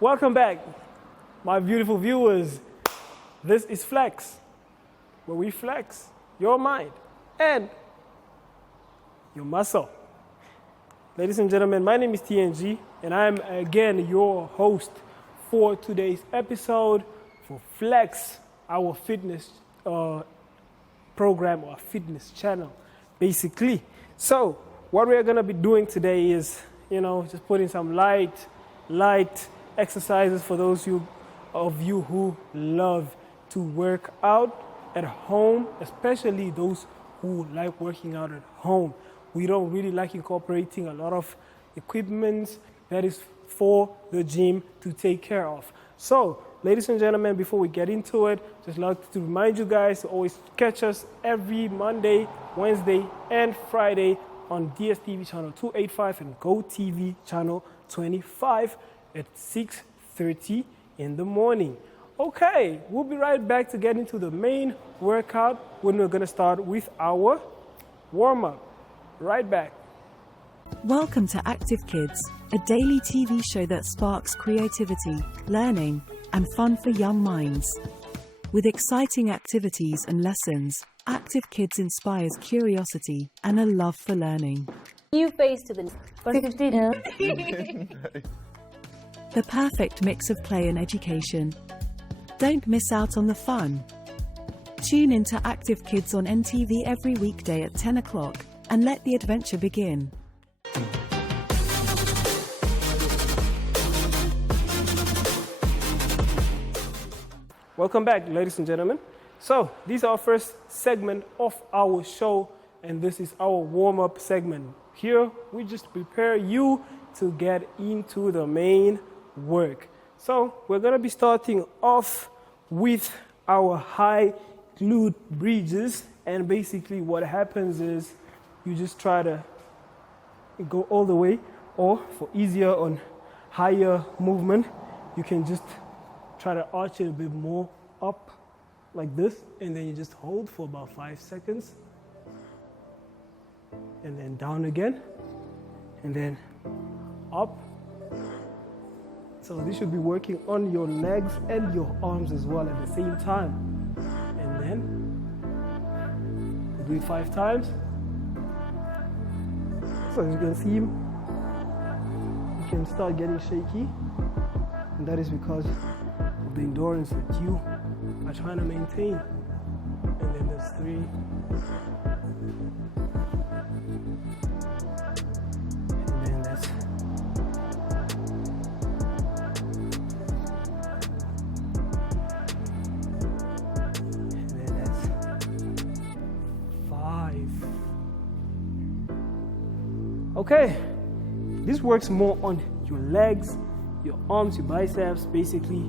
Welcome back, my beautiful viewers. This is Flex, where we flex your mind and your muscle. Ladies and gentlemen, my name is TNG, and I'm again your host for today's episode for Flex, our fitness program or fitness channel, basically. So, what we're gonna be doing today is, just putting some light exercises for those of you who love to work out at home, especially those who like working out at home. We don't really like incorporating a lot of equipment that is for the gym to take care of. So, ladies and gentlemen, before we get into it, just like to remind you guys to always catch us every Monday, Wednesday, and Friday on DSTV channel 285 and GoTV channel 25 at 6:30 in the morning. Okay, we'll be right back to get into the main workout when we're going to start with our warm-up. Right back. Welcome to Active Kids, a daily TV show that sparks creativity, learning, and fun for young minds. With exciting activities and lessons, Active Kids inspires curiosity and a love for learning. New face to the 15. The perfect mix of play and education. Don't miss out on the fun. Tune into Active Kids on NTV every weekday at 10 o'clock and let the adventure begin. Welcome back, ladies and gentlemen. So, this is our first segment of our show, and this is our warm-up segment. Here, we just prepare you to get into the main work. So, we're going to be starting off with our high glute bridges, and basically what happens is you just try to go all the way, or for easier on higher movement, you can just try to arch it a bit more up like this, and then you just hold for about 5 seconds, and then down again, and then up. So this should be working on your legs and your arms as well at the same time. And then do it 5 times. So as you can see, you can start getting shaky, and that is because of the endurance that you are trying to maintain. And then there's 3. And then that's 5. Okay, this works more on your legs, your arms, your biceps, basically,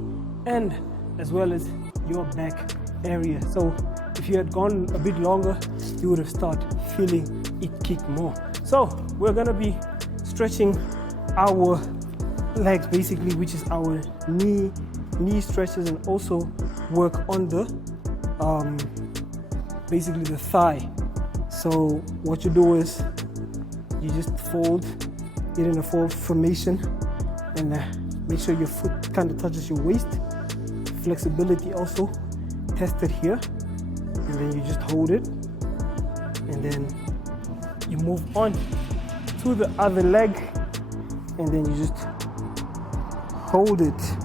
and as well as your back area. So if you had gone a bit longer, you would have started feeling it kick more. So we're gonna be stretching our legs, basically, which is our knee stretches, and also work on the basically the thigh. So what you do is you just fold it in a fold formation, and make sure your foot kind of touches your waist. Flexibility also tested here, and then you just hold it, and then you move on to the other leg, and then you just hold it.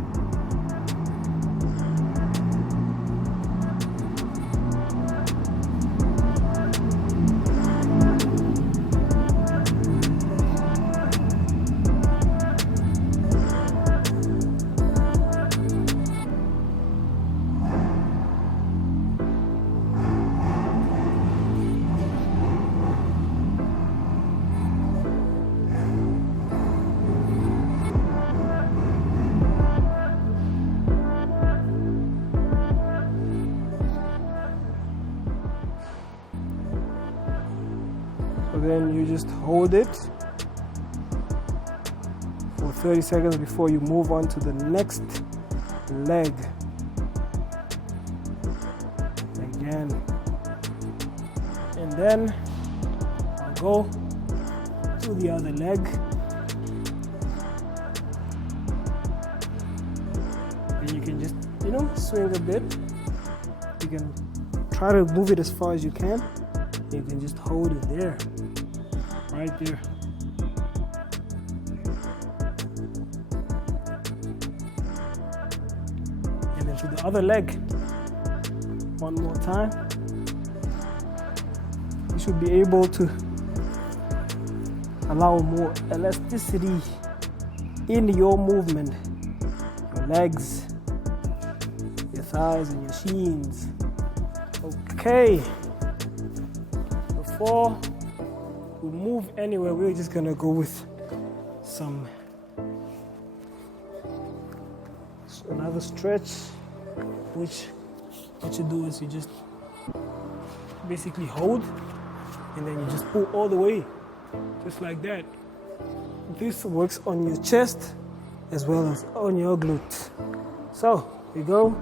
Then you just hold it for 30 seconds before you move on to the next leg. Again. And then I'll go to the other leg. swing a bit. You can try to move it as far as you can. You can just hold it there, right there. And then to the other leg. One more time. You should be able to allow more elasticity in your movement. Your legs, your thighs, and your shins. Okay. Before we move anywhere, we're just gonna go with another stretch, which what you do is you just basically hold, and then you just pull all the way, just like that. This works on your chest as well as on your glutes. So you go,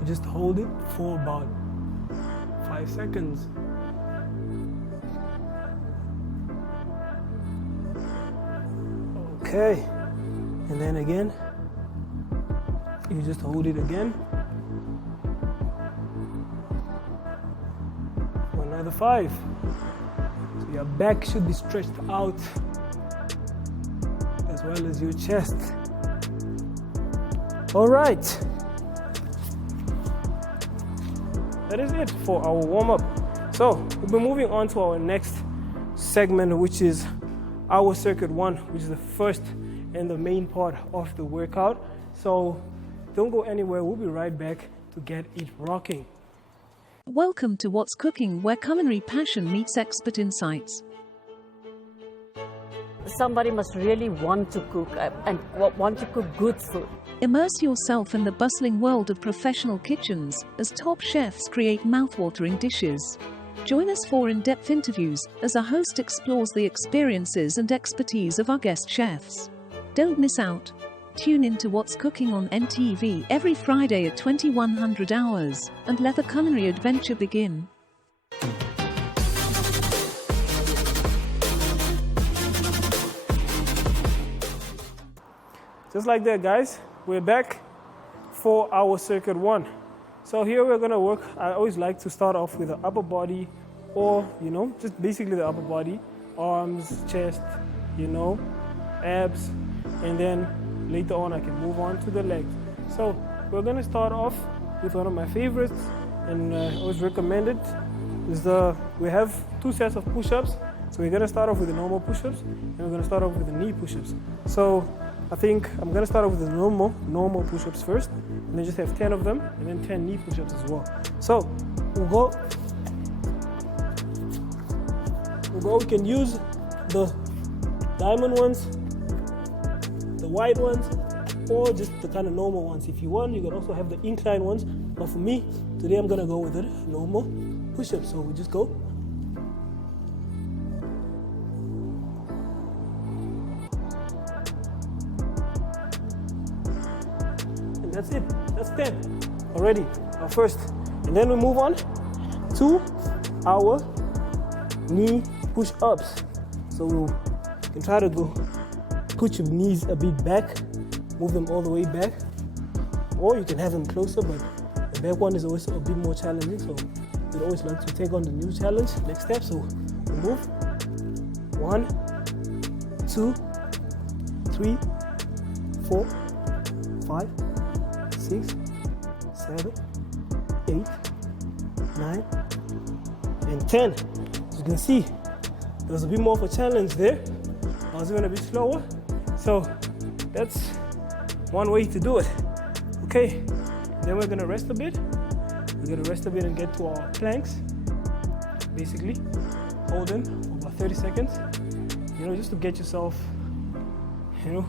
you just hold it for about 5 seconds. Okay, and then again, you just hold it again for another 5. So your back should be stretched out as well as your chest. All right, that is it for our warm-up. So we'll be moving on to our next segment, which is our circuit 1, which is the first and the main part of the workout. So don't go anywhere, we'll be right back to get it rocking. Welcome to What's Cooking, where culinary passion meets expert insights. Somebody must really want to cook and want to cook good food. Immerse yourself in the bustling world of professional kitchens as top chefs create mouth-watering dishes. Join us for in-depth interviews as our host explores the experiences and expertise of our guest chefs. Don't miss out. Tune in to What's Cooking on NTV every Friday at 2100 hours and let the culinary adventure begin. Just like that, guys, we're back for our circuit 1. So here we're gonna work. I always like to start off with the upper body, or just basically the upper body, arms, chest, abs, and then later on I can move on to the legs. So we're gonna start off with one of my favorites, and always recommended is we have 2 sets of push-ups. So we're gonna start off with the normal push-ups, and we're gonna start off with the knee push-ups. So I think I'm gonna start off with the normal push-ups first, and then just have 10 of them, and then 10 knee push-ups as well. So we'll go. We can use the diamond ones, the wide ones, or just the kind of normal ones. If you want, you can also have the incline ones. But for me, today I'm gonna go with the normal push-ups. So we just go. And that's it. That's 10 already. Our first. And then we move on to our knee push-ups. So you can try to go put your knees a bit back, move them all the way back, or you can have them closer, but the back one is always a bit more challenging, so we'd always like to take on the new challenge. Next step, so we move 1, 2, 3, 4, 5, 6, 7, 8, 9, and 10. As you can see, there's a bit more of a challenge there. I was going a bit slower. So that's one way to do it. Okay, then we're going to rest a bit. We're going to rest a bit and get to our planks. Basically, hold them for about 30 seconds. Just to get yourself, you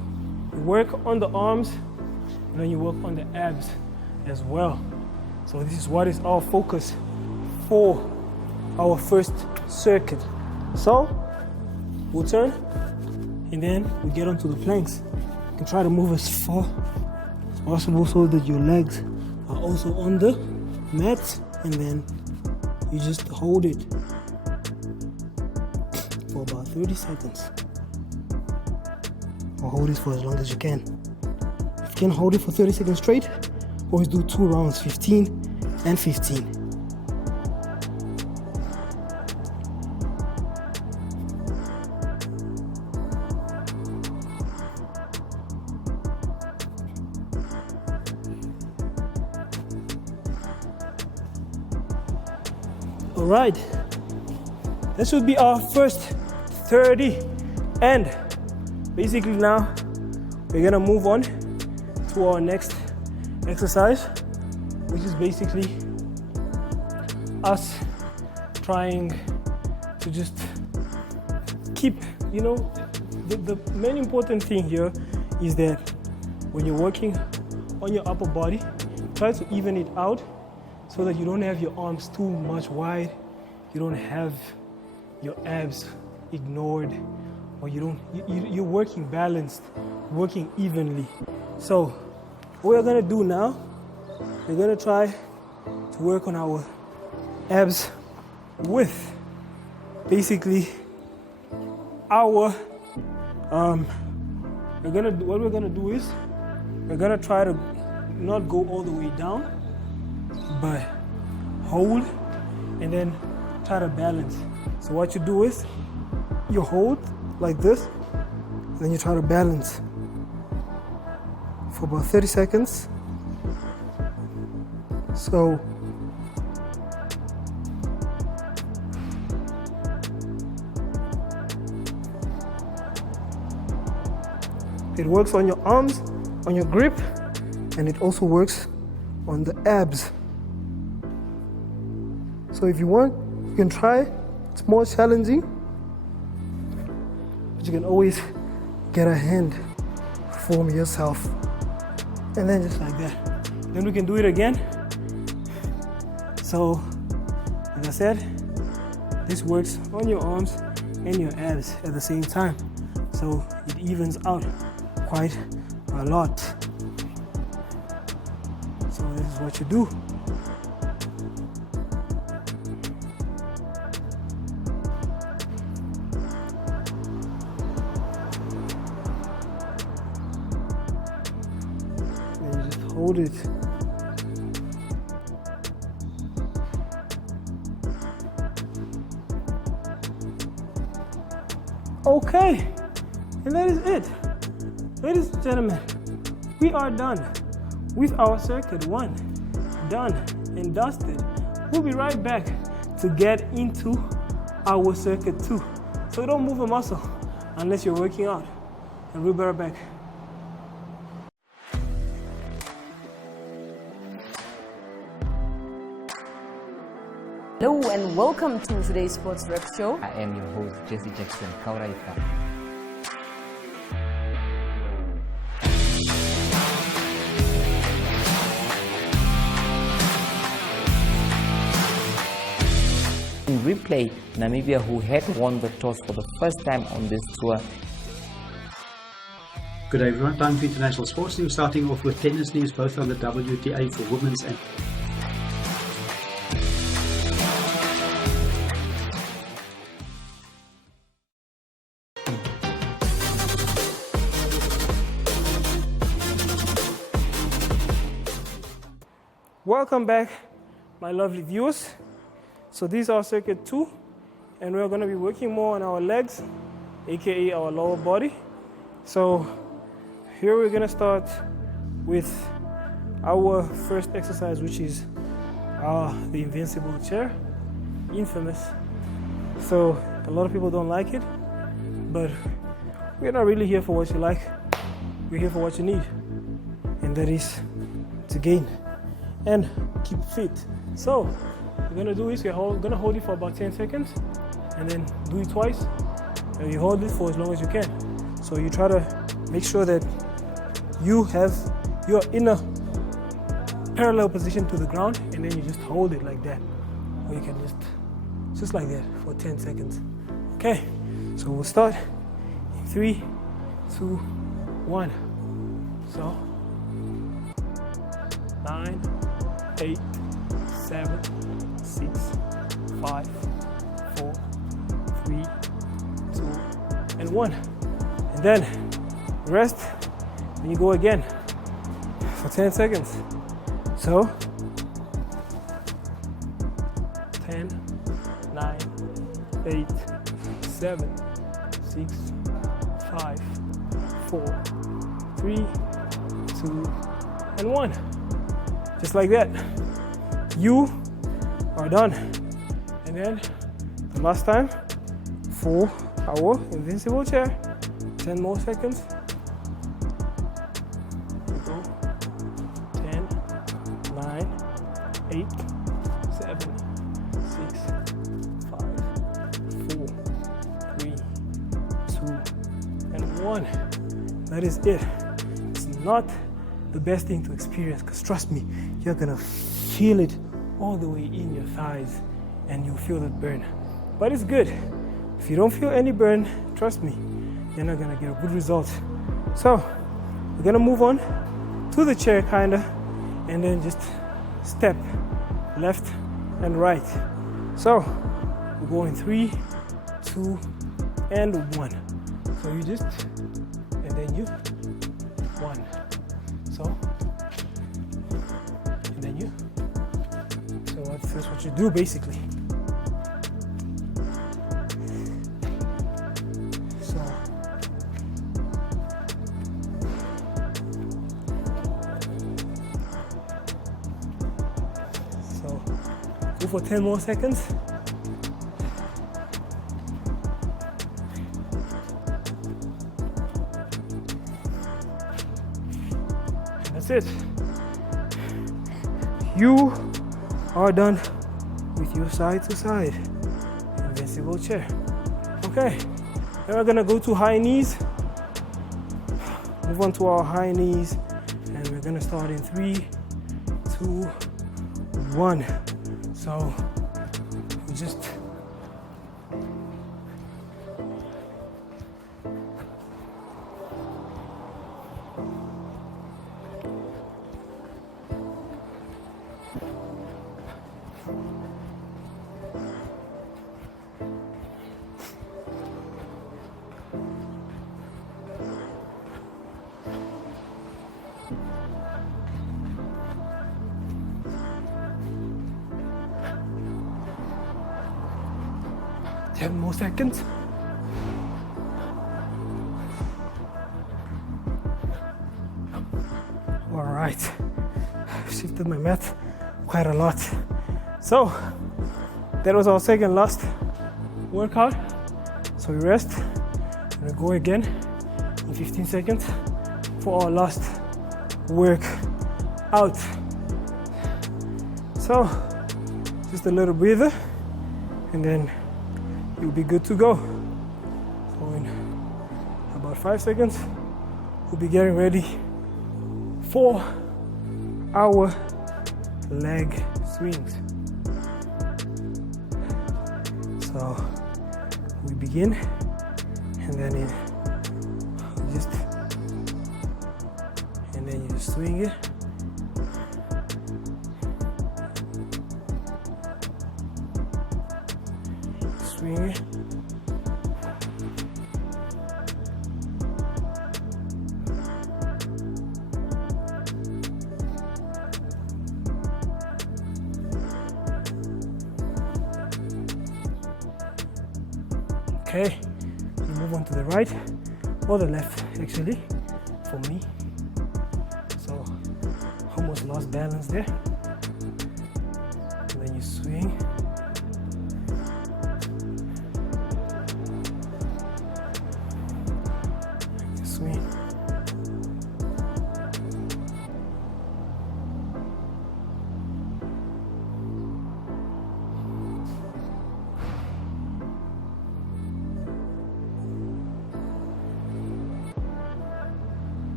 work on the arms, and then you work on the abs as well. So this is what is our focus for our first circuit. So we'll turn, and then we get onto the planks. You can try to move as far as possible so that your legs are also on the mat, and then you just hold it for about 30 seconds. Or hold it for as long as you can. If you can hold it for 30 seconds straight, always do 2 rounds, 15 and 15. All right, this should be our first 30, and basically now we're gonna move on to our next exercise, which is basically us trying to just keep, the main important thing here is that when you're working on your upper body, try to even it out so that you don't have your arms too much wide, you don't have your abs ignored, or you're working balanced, working evenly. So what we're gonna do now, we're gonna try to work on our abs with basically our what we're gonna do is we're gonna try to not go all the way down, but hold and then try to balance. So what you do is you hold like this, and then you try to balance for about 30 seconds. So it works on your arms, on your grip, and it also works on the abs. So if you want, you can try. It's more challenging, but you can always get a hand form yourself. And then just like that. Then we can do it again. So, like I said, this works on your arms and your abs at the same time. So it evens out quite a lot. So this is what you do. Hold it. Okay, and that is it. Ladies and gentlemen, we are done with our circuit 1. Done and dusted. We'll be right back to get into our circuit 2. So don't move a muscle unless you're working out. And we'll be right back. Hello and welcome to today's Sports Rep Show. I am your host, Jesse Jackson Kauraika. In replay, Namibia, who had won the toss for the first time on this tour. Good day everyone, time for international sports news, starting off with tennis news, both on the WTA for women's and Welcome back, my lovely viewers. So these are circuit 2, and we're going to be working more on our legs, aka our lower body. So here we're going to start with our first exercise, which is the invincible chair, infamous. So a lot of people don't like it, but we're not really here for what you like. We're here for what you need, and that is to gain and keep fit. So what we're gonna do is we're gonna hold it for about 10 seconds and then do it twice, and you hold it for as long as you can. So you try to make sure that you're in a parallel position to the ground, and then you just hold it like that, or you can just like that for 10 seconds. Okay, so we'll start in 3, 2, 1. So 9, 8, 7, 6, 5, 4, 3, 2, and 1. And then rest, and you go again for 10 seconds. So 10, 9, 8, 7, 6, 5, 4, 3, 2, and 1. Just like that. You are done. And then the last time for our invincible chair. 10 more seconds. Go. 10, 9, 8, 7, 6, 5, 4, 3, 2, and 1. That is it. It's not the best thing to experience, because trust me, you're gonna feel it all the way in your thighs and you feel that burn. But it's good. If you don't feel any burn, trust me, you're not gonna get a good result. So we're gonna move on to the chair kinda, and then just step left and right. So we're going 3, 2, and 1. So you just, and then you, 1. So, and then you. So that's what you do basically. So go for 10 more seconds. That's it. You are done with your side to side invincible chair. Okay, then we're gonna go to high knees. Move on to our high knees, and we're gonna start in 3, 2, 1. So we just ten more seconds. All right, shifted my mat quite a lot. So that was our second last workout. So we rest and we go again in 15 seconds for our last workout. So just a little breather, and then you'll be good to go. So in about 5 seconds, we'll be getting ready for our leg swings. So we begin, and then you just swing it. Swing it. Okay, we move on to the right or the left actually for me. So almost lost balance there. And then you swing. Swing.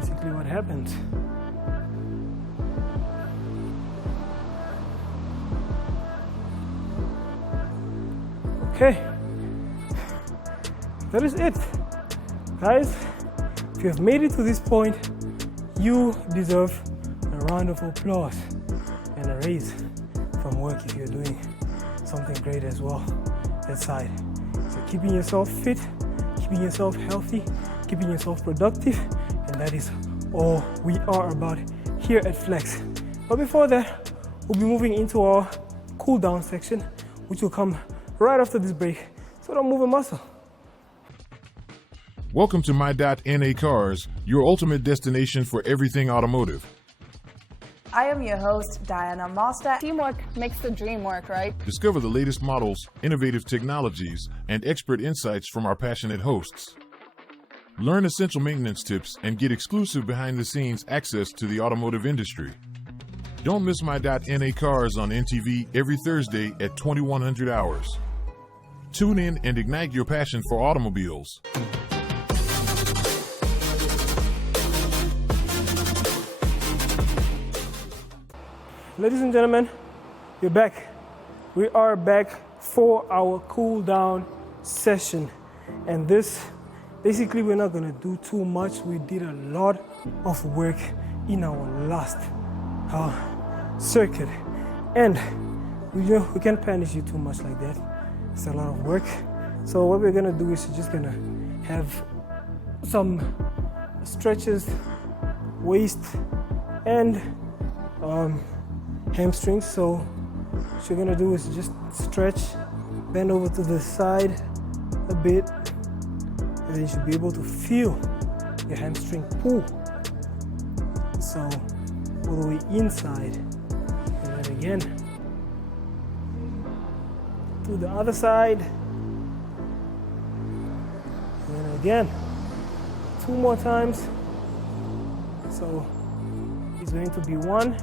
Basically what happens. Okay, that is it, guys. If you have made it to this point, you deserve a round of applause and a raise from work if you're doing something great as well that side. So keeping yourself fit, keeping yourself healthy, keeping yourself productive, and that is all we are about here at Flex. But before that, we'll be moving into our cool down section, which will come right after this break. So don't move a muscle. Welcome to My.NA Cars, your ultimate destination for everything automotive. I am your host, Diana Master. Teamwork makes the dream work, right? Discover the latest models, innovative technologies, and expert insights from our passionate hosts. Learn essential maintenance tips and get exclusive behind-the-scenes access to the automotive industry. Don't miss My.NA Cars on NTV every Thursday at 2100 hours. Tune in and ignite your passion for automobiles. Ladies and gentlemen, we're back. We are back for our cool down session. And this, basically we're not gonna do too much. We did a lot of work in our last circuit. And we can't punish you too much like that. It's a lot of work. So what we're gonna do is we're just gonna have some stretches, waist, and hamstrings. So what you're gonna do is just stretch, bend over to the side a bit, and then you should be able to feel your hamstring pull. So all the way inside, and then again to the other side, and then again 2 more times. So it's going to be 1,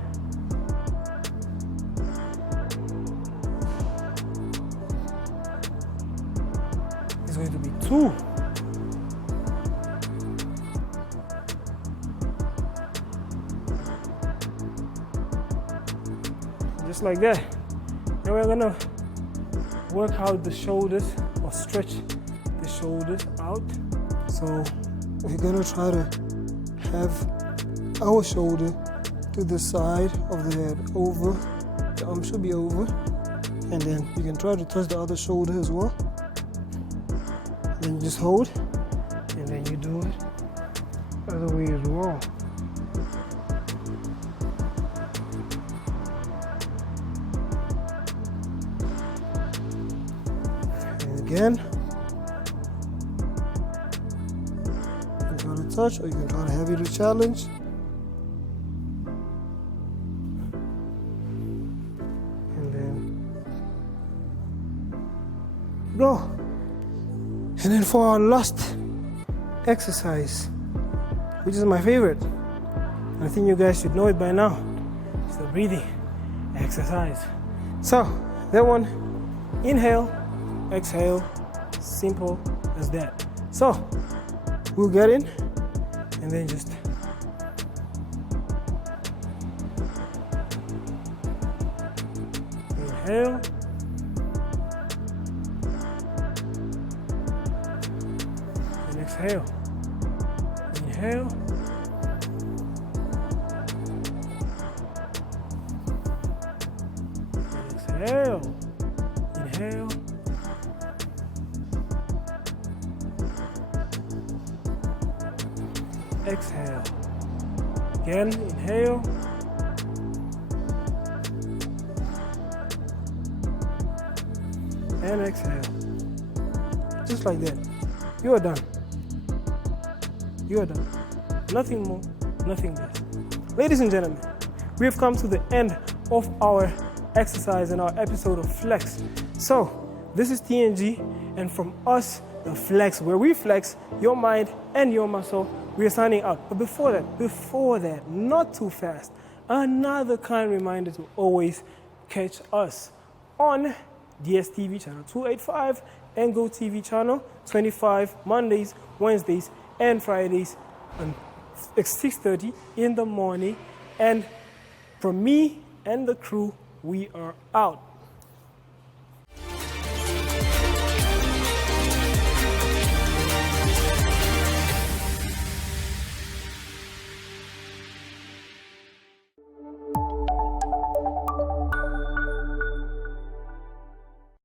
it's going to be 2, just like that. Now we're gonna work out the shoulders, or stretch the shoulders out. So we're gonna try to have our shoulder to the side of the head, over. The arm should be over. And then you can try to touch the other shoulder as well. Then you just hold, and then you do it other way as well. And again, you can try to touch, or you can try to have it a challenge. And then go. And then for our last exercise, which is my favorite, I think you guys should know it by now, it's the breathing exercise. So that one, inhale, exhale, simple as that. So we'll get in, and then just inhale, and exhale. Inhale, and exhale. Inhale, exhale. Again, inhale, and exhale. Just like that. You are done. You are done. Nothing more, nothing less. Ladies and gentlemen, we have come to the end of our exercise and our episode of Flex. So, this is TNG, and from us, the Flex, where we flex your mind and your muscle, we are signing out. But before that, not too fast, another kind reminder to always catch us on DSTV channel 285 and GoTV channel 25, Mondays, Wednesdays, and Fridays at 6:30 in the morning. And from me and the crew, we are out.